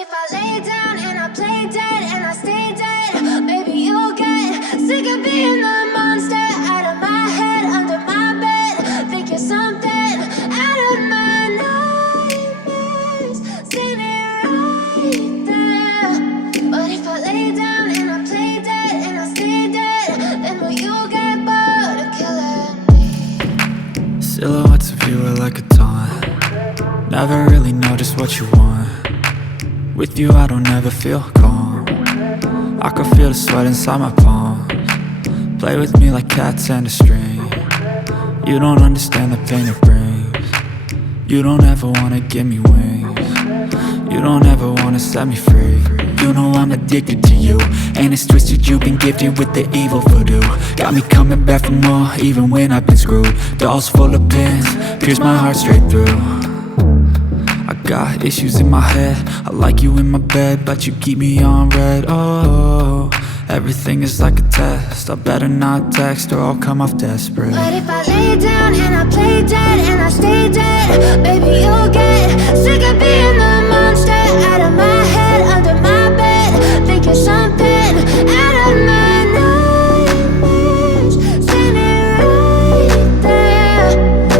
if I lay down and I play dead and I stay dead, maybe you'll get sick of being the monster out of my head, under my bed. Think you're something out of my nightmares, standing right there. But if I lay down and I play dead and I stay dead, then will you get bored of killing me? Silhouettes of you are like a taunt. Never really know just what you want. With you I don't ever feel calm. I can feel the sweat inside my palms. Play with me like cats and a string. You don't understand the pain it brings. You don't ever wanna give me wings. You don't ever wanna set me free. You know I'm addicted to you, and it's twisted, you've been gifted with the evil voodoo. Got me coming back for more, even when I've been screwed. Dolls full of pins, pierce my heart straight through. I got issues in my head, I like you in my bed, but you keep me on red. Oh, everything is like a test, I better not text or I'll come off desperate. But if I lay down and I play dead and I stay dead, baby you'll get sick of being the monster out of my head, under my bed. Think you're something out of my nightmares, standing right there.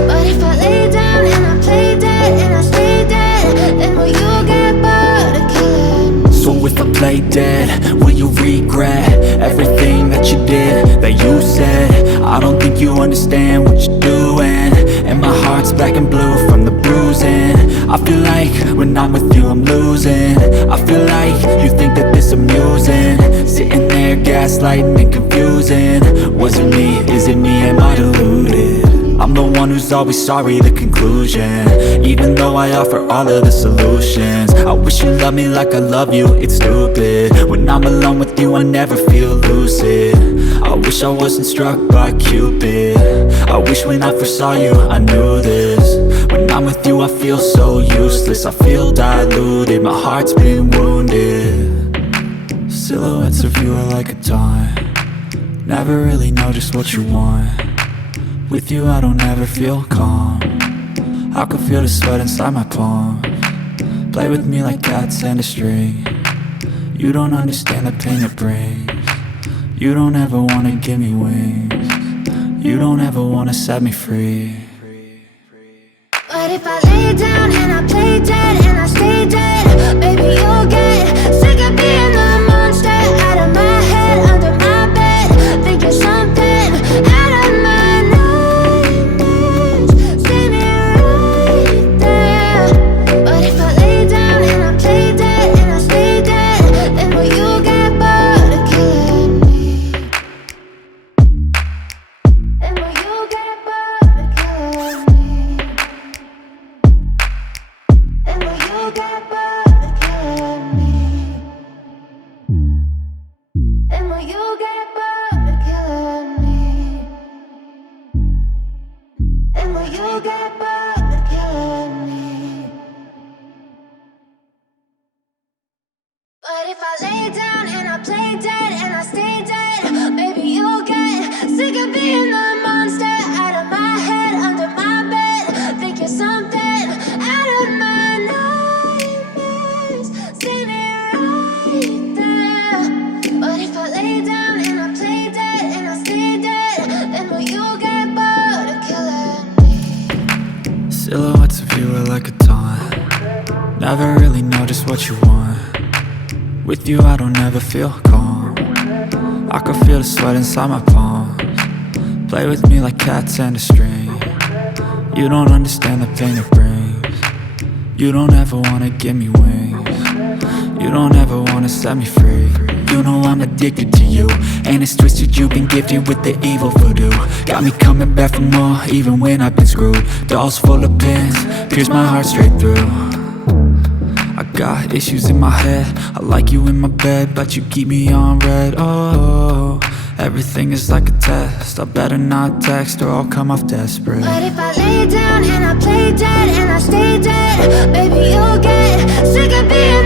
But if I lay down and I play dead and I stay dead, then will you get bored of killing me? So if I play dead, will you regret everything that you did, that you said? I don't think you understand what you're doing, and my heart's black and blue from the bruising. I feel like when I'm with you I'm losing. I feel like you think that this amusing, sitting there gaslighting and confusing. Was it me? Is it me? Am I deluded? I'm the one who's always sorry, the conclusion, even though I offer all of the solutions. I wish you loved me like I love you, it's stupid. When I'm alone with you I never feel lucid. I wish I wasn't struck by Cupid. I wish when I first saw you I knew this. When I'm with you I feel so useless, I feel diluted, my heart's been wounded. Silhouettes of you are like a taunt. Never really know just what you want. With you I don't ever feel calm. I can feel the sweat inside my palms. Play with me like cats and a string. You don't understand the pain it brings. You don't ever wanna give me wings. You don't ever wanna set me free. But if I lay down and I play dead and I stay dead, baby you'll get sick of being the monster out of my head, under my bed. Think you're something out of my nightmares, standing right there. But if I lay down and I play dead and I stay dead, then will you get bored of killing me? Then will you get bored of killing me? And will you get bored of killing me? And will you get bored of killing me? And will you get bored of killing me? But if I lay down and I play dead and I stay dead, baby you'll get sick of being the monster out of my head, under my bed. Think you're something out of my nightmares, standing right there. But if I lay down and I play dead and I stay dead, then will you get bored of killing me? Silhouettes of you are like a taunt. Never really know just what you want. With you I don't ever feel calm. I can feel the sweat inside my palms. Play with me like cats and a string. You don't understand the pain it brings. You don't ever wanna give me wings. You don't ever wanna set me free. You know I'm addicted to you, and it's twisted, you've been gifted with the evil voodoo. Got me coming back for more, even when I've been screwed. Dolls full of pins, pierce my heart straight through. I got issues in my head, I like you in my bed, but you keep me on red. Oh, everything is like a test, I better not text or I'll come off desperate. But if I lay down and I play dead and I stay dead, baby you'll get sick of being